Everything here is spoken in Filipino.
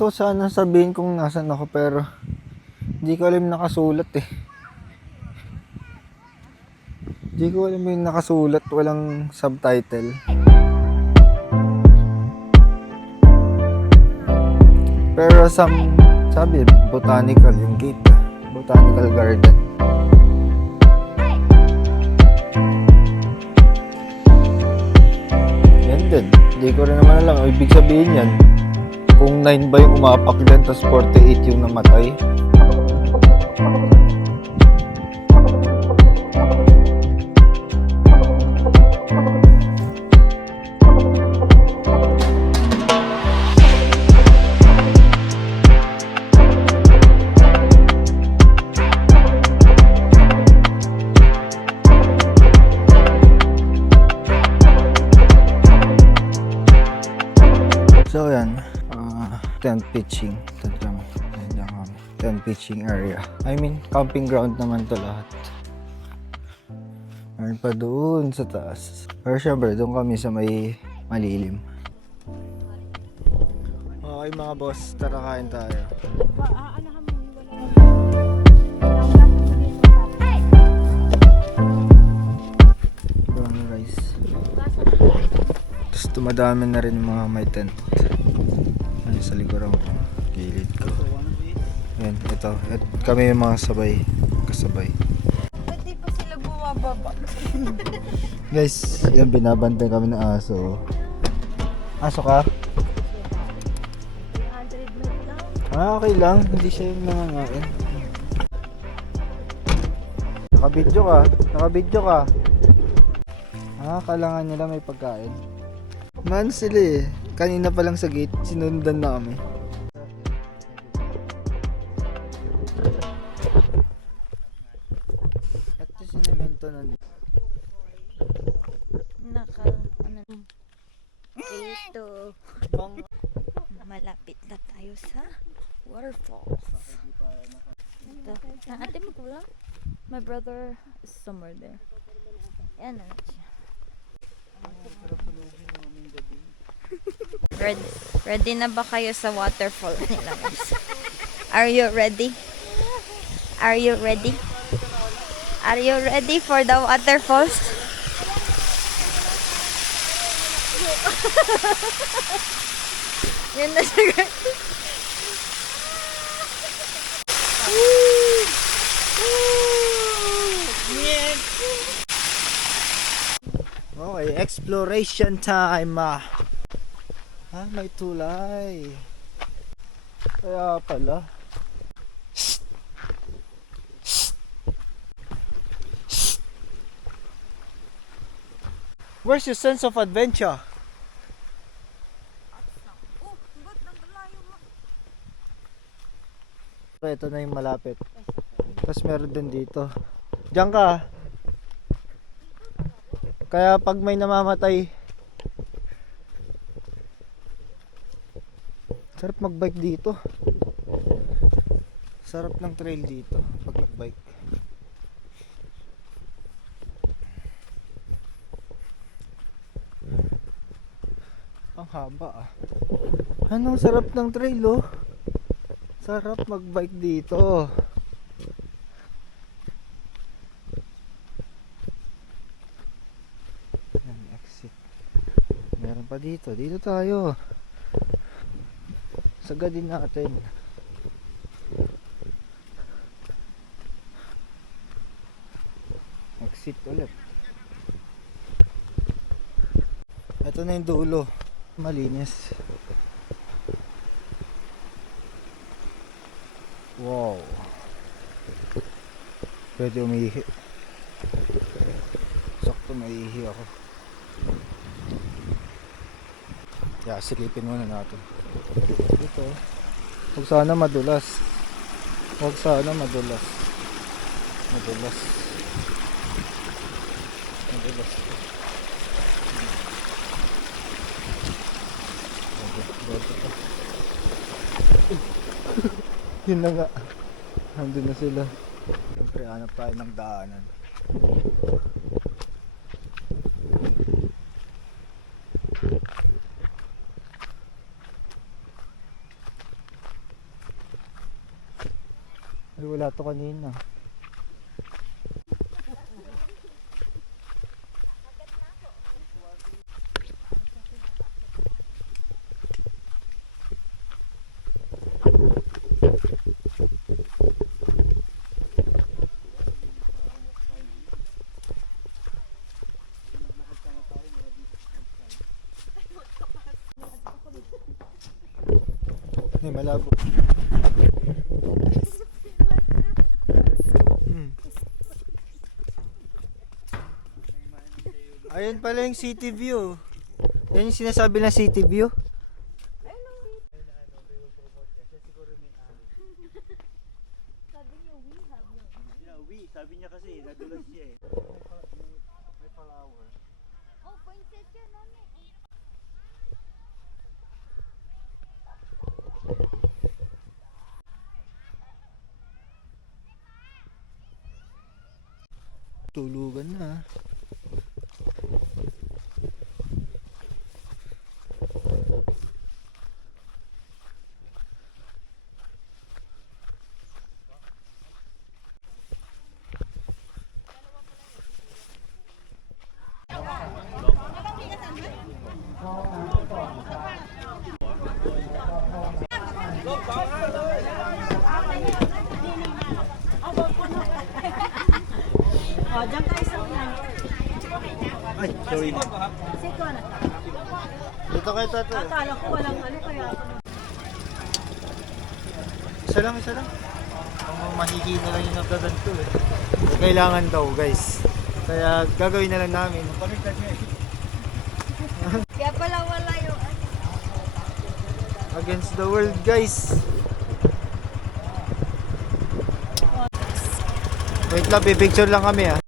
Gusto ko sana sabihin kung nasan ako pero hindi ko alam nakasulat eh. Hindi ko alam yung nakasulat, walang subtitle. Pero sabi, botanical yung gate. Botanical garden. Yan din. Hindi ko rin naman alam. Ibig sabihin yan. Kung 9 ba yung umapak din, tapos 48 yung namatay. So yan, tent pitching. Tent pitching area. I mean, camping ground naman to lahat. Meron pa doon sa taas. Pero syempre, doon kami sa may malilim. Okay mga boss, tara kain tayo. Brown rice. Tapos tumadami na rin mga may tent. Ayun sa likuran ko, gilid ko. Ayan, ito. At kami yung mga kasabay. Ba't di pa sila bumababa? Guys, yan binabantay kami ng aso. Aso ka? 300 meters lang. Okay lang, hindi siya yung nangangain. Nakabidyo ka. Kailangan nila may pagkain. Man sila eh. Kanina pa lang sa gate, sinundan na kami. At yung sinemento nandito. Dito. Malapit na tayo sa waterfall. Ito. Ate mo kulang? My brother is somewhere there. Yan na siya. Ready na ba kayo sa waterfall nila? Are you ready? Are you ready? Are you ready for the waterfalls? Yun na siya. Okay, exploration time. May tulay. Kaya pala. Where's your sense of adventure? Ito na yung malapit. Tapos meron din dito. Diyan ka. Kaya pag may namamatay, sarap magbike dito. Sarap ng trail dito pag nagbike. Ang haba Anong sarap ng trail oh. Sarap magbike dito. Yan, exit. Meron pa dito. Dito tayo. Sagadin natin. Exit ulit. Ito na yung dulo. Malinis. Wow. Pwede umihi. Sakto maihi ako. Kaya silipin muna natin. Ito. Huwag sana madulas. Huwag sana madulas. Madulas. Madulas. Yun na nga. Nandun na sila. Siyempre hanap tayo ng daanan. to kanina. Hindi, malabo. Ayun pala yung city view. Yan yung sinasabi na city view. Sabi niya kasi, nadulas siya eh. May flower. Oh, poinsettia namin. Tulugan na. Oh, diyan kayo sa una. Ay, sorry. Siko na. Dito kayo tato. Akala ko walang ano kaya ako. Isa lang, isa lang. Ang mahihina lang yung nagkaganto eh. Kailangan daw guys. Kaya gagawin na lang namin. Kaya pala wala yung Against the world guys. Wait lang, picture lang kami ah.